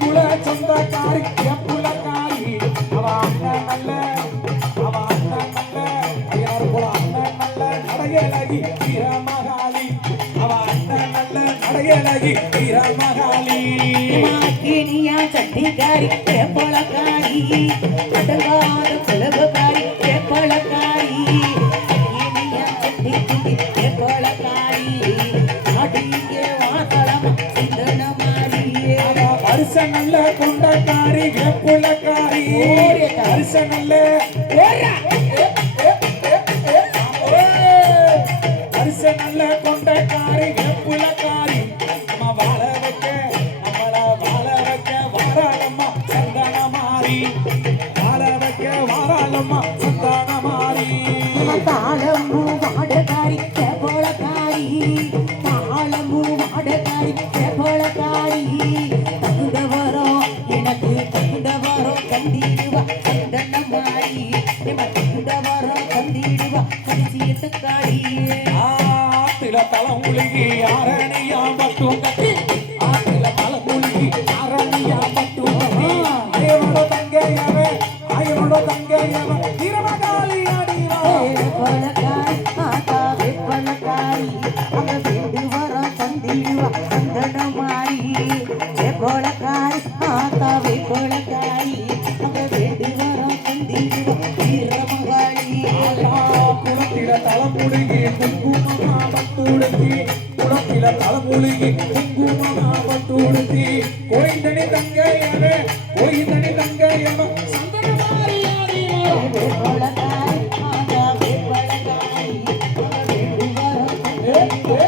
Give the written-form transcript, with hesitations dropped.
குல சொந்தக்காரி புலக்காரி அவ அண்ணன் நல்ல அவ அண்ணன் நல்ல ஐயனார் போல அண்ணன் நல்ல நடையழகி வீரமகாளி அவ அண்ணன் நல்ல நடையழகி வீரமகாளி இனியா சட்டிக்காரி புலக்காரி அடங்காத குலகாரி புலக்காரி இனியா சட்டிக்கு புலக்காரி அடியே வாசலம் அரிச நல்ல கொண்டக்காரி புலக்காரி அரிச நல்ல அரிச நல்ல கொண்டக்காரி புலக்காரி நம்ம வாழ வைக்க நம்மள வாழ வைக்க வாராளம்மா சந்தன மாறி வாழ வைக்க வாராளம்மா சந்தன மாறி தாளம்பூ வாடகாரி புலக்காரி தாளம்பூ வாடகாரி புலக்காரி எனக்கு தகுந்தவரோ கண்டிடுவா சந்தன மாறி தகுந்தவரோ கண்டிடுவா கடிசியத்துக்காரி ஆத்தில தலைமுழுகி யாரணியா மட்டும் கட்டி ஆத்தில தலைமுழுகி யாரணியா மட்டும் கட்டி ஐயனோட தங்கையவ வீரமகாளி அடிவா புலக்காரி ஆத்தாவே புலக்காரி அங்க வீடு வர கண்டிடுவா சந்தன மாறி புலக்காரி ஆத்தாவே புலக்காரி அங்க வீடு வர கண்டிடுவா வீரமகாளி குளத்தில தலைமுழுகி குங்குமமா பட்டுடுத்தி குளத்தில தலைமுழுகி குங்குமமா பட்டுடுத்தி கோயிந்தனி தங்கையவ சந்தன மாறி அடிவா புலக்காரி ஆத்தாவே புலக்காரி அங்க வீடு வர கண்டிடுவா